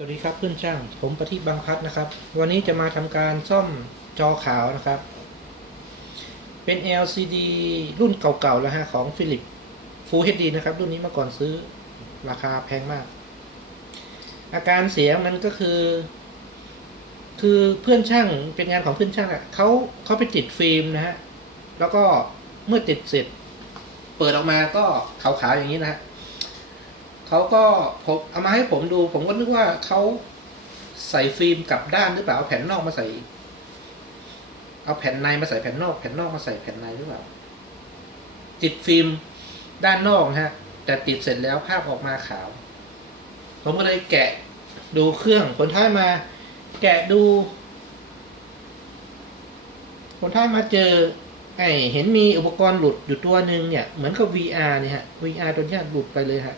สวัสดีครับเพื่อนช่าง ผมประทีปบางพัดนะครับ วันนี้จะมาทำการซ่อมจอขาวนะครับ เป็น LCD รุ่นเก่าๆแล้วฮะของ p h i l i p Full HD นะครับ รุ่นนี้เมื่อก่อนซื้อราคาแพงมาก อาการเสียมันก็คือ คือเพื่อนช่างเป็นงานของเพื่อนช่างอะเขาเขาไปติดฟิล์มนะฮะ แล้วก็เมื่อติดเสร็จ เปิดออกมาก็ขาวๆอย่างนี้นะฮะ เขาก็ผมเอามาให้ผมดู ผมก็นึกว่าเขาใส่ฟิล์มกลับด้านหรือเปล่าเอาแผ่นนอกมาใส่ เอาแผ่นในมาใส่แผ่นนอก แผ่นนอกมาใส่แผ่นในหรือเปล่าติดฟิล์มด้านนอกนะฮะ แต่ติดเสร็จแล้วภาพออกมาขาว ผมก็เลยแกะดูเครื่องผลท้ายมา แกะดูผลท้ายมาเจอไอเห็นมีอุปกรณ์หลุดอยู่ตัวหนึ่งเนี่ย เหมือนกับ VR เนี่ยฮะ VR ตัวนี้หลุดไปเลยฮะ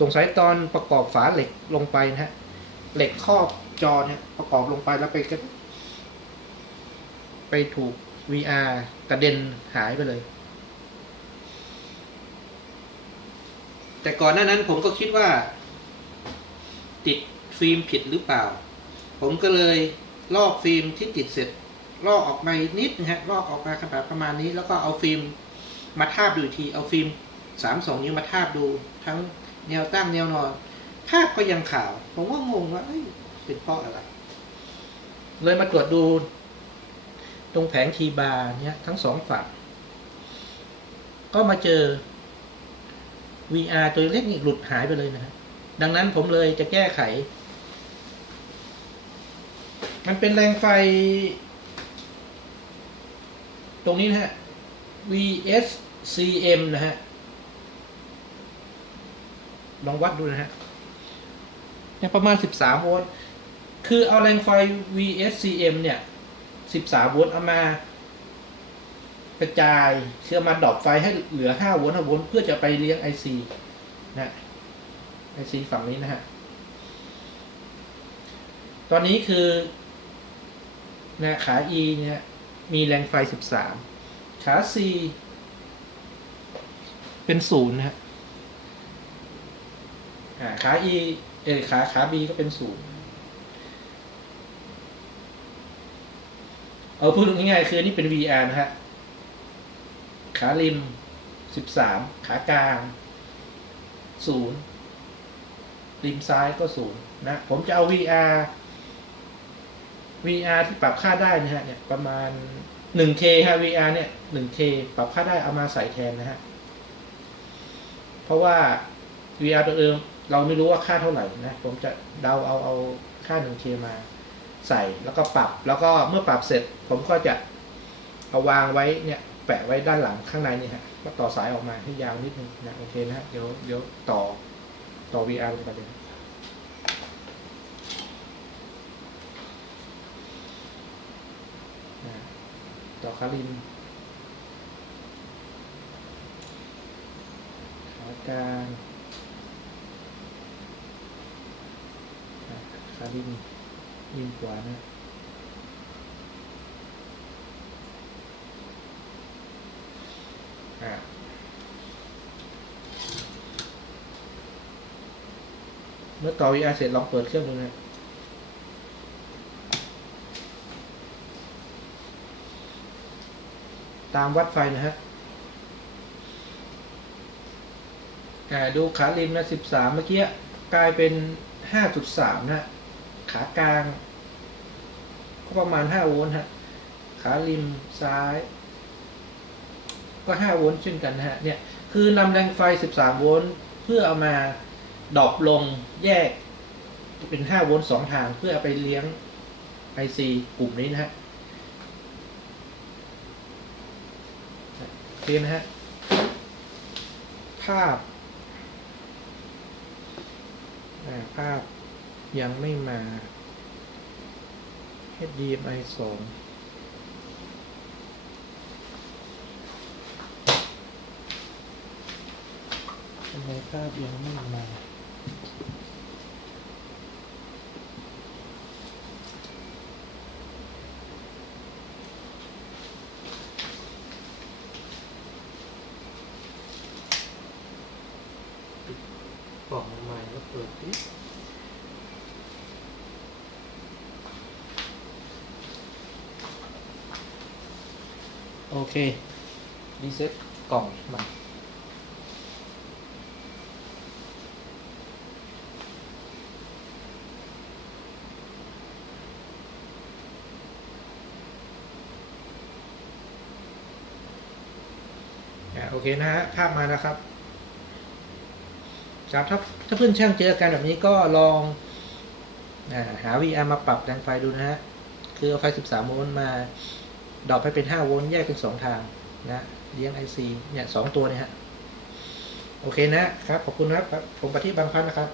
สงสัยตอนประกอบฝาเหล็กลงไปนะฮะเหล็กครอบจอเนี่ยประกอบลงไปแล้วไปก็ไปถูก VR กระเด็นหายไปเลย แต่ก่อนหน้านั้นผมก็คิดว่า ติดฟิล์มผิดหรือเปล่า ผมก็เลยลอกฟิล์มที่ติดเสร็จ ลอกออกมานิดนะฮะลอกออกมาขนาดประมาณนี้ แล้วก็เอาฟิล์มมาทาบดูที เอาฟิล์มสามสองนิ้วมาทาบดูทั้ง แนวตั้งแนวนอนภาพก็ยังขาว ผมก็งงว่าเป็นเพราะอะไร เลยมาตรวจดู ตรงแผงทีบาร์เนี่ยทั้งสองฝั่งก็มาเจอ VR ตัวเล็กนี่หลุดหายไปเลยนะฮะดังนั้นผมเลยจะแก้ไข มันเป็นแรงไฟ ตรงนี้นะฮะ VSCM นะฮะ ลองวัดดูนะฮะเนี่ยประมาณ 13 โวลต์ คือเอาแรงไฟ VSCM เนี่ย 13 โวลต์เอามากระจายเชื่อมาดรอปไฟให้เหลือ 5 โวลต์5โวลต์เพื่อจะไปเลี้ยง IC นะ IC ฝั่งนี้นะฮะ ตอนนี้คือนะขา E เนี่ยมีแรงไฟ 13 ขา C เป็นศูนย์นะฮะ ขา E เออขาขา B ก็เป็นศูนย์เอาพูดง่ายๆคือนี่เป็น VR นะฮะ ขาริมสิบสามขากลางศูนย์ริมซ้ายก็ศูนย์นะ ผมจะเอา VR VR ที่ปรับค่าได้นะฮะเนี่ยประมาณ 1K ฮะ VR เนี่ย 1K ปรับค่าได้เอามาใส่แทนนะฮะ เพราะว่า VR ตัวเดิม เราไม่รู้ว่าค่าเท่าไหร่นะผมจะเดาเอาเอาค่าหนึ่งเคมาใส่แล้วก็ปรับแล้วก็เมื่อปรับเสร็จ ผมก็จะเอาวางไว้เนี่ยแปะไว้ด้านหลังข้างในนี่ฮะก็ต่อสายออกมาให้ยาวนิดนึงนะโอเคนะฮะเดี๋ยวเดี๋ยวต่อต่อ VR ลงไปเลยนต่อคารินขากลา งขาดินยิงขวานะอะเมื่อต่อ VR เสร็จลองเปิดเครื่องดูนะตามวัดไฟนะฮะอ่าดูขาริมนะสิบสามเมื่อกี้ กลายเป็นห้าจุดสามนะ ขากลาง ก็ประมาณห้าโวลต์ฮะ ขาริมซ้าย ก็ห้าโวลต์เช่นกันฮะ เนี่ย คือนำแรงไฟสิบสามโวลต์เพื่อเอามาดรอปลงแยกเป็นห้าโวลต์สองทางเพื่ออไปเลี้ยง IC กลุ่มนี้นะฮะโอเคนะฮะ ภาพภาพ ยังไม่มา HDMI สองทำไมภาพยังไม่มาปิดกล่องใหม่แล้วเปิดดิ โอเครีเซ็ตกล่องมาอ่โอเคนะฮะภาพมาแล้วครับครับถ้าถ้าเพื่อนช่างเจออาการแบบนี้ก็ลองอาหา VR มาปรับแรงไฟดูนะฮะ คือเอาไฟ 13 โวลต์มา ดรอปให้เป็น 5 โวลต์แยกเป็น 2 ทางนะเลี้ยง IC เนี่ยสตัวเนี่ยฮะ โอเคนะครับ ขอบคุณนะครับ ผมปฏิบังพันธ์นะครับ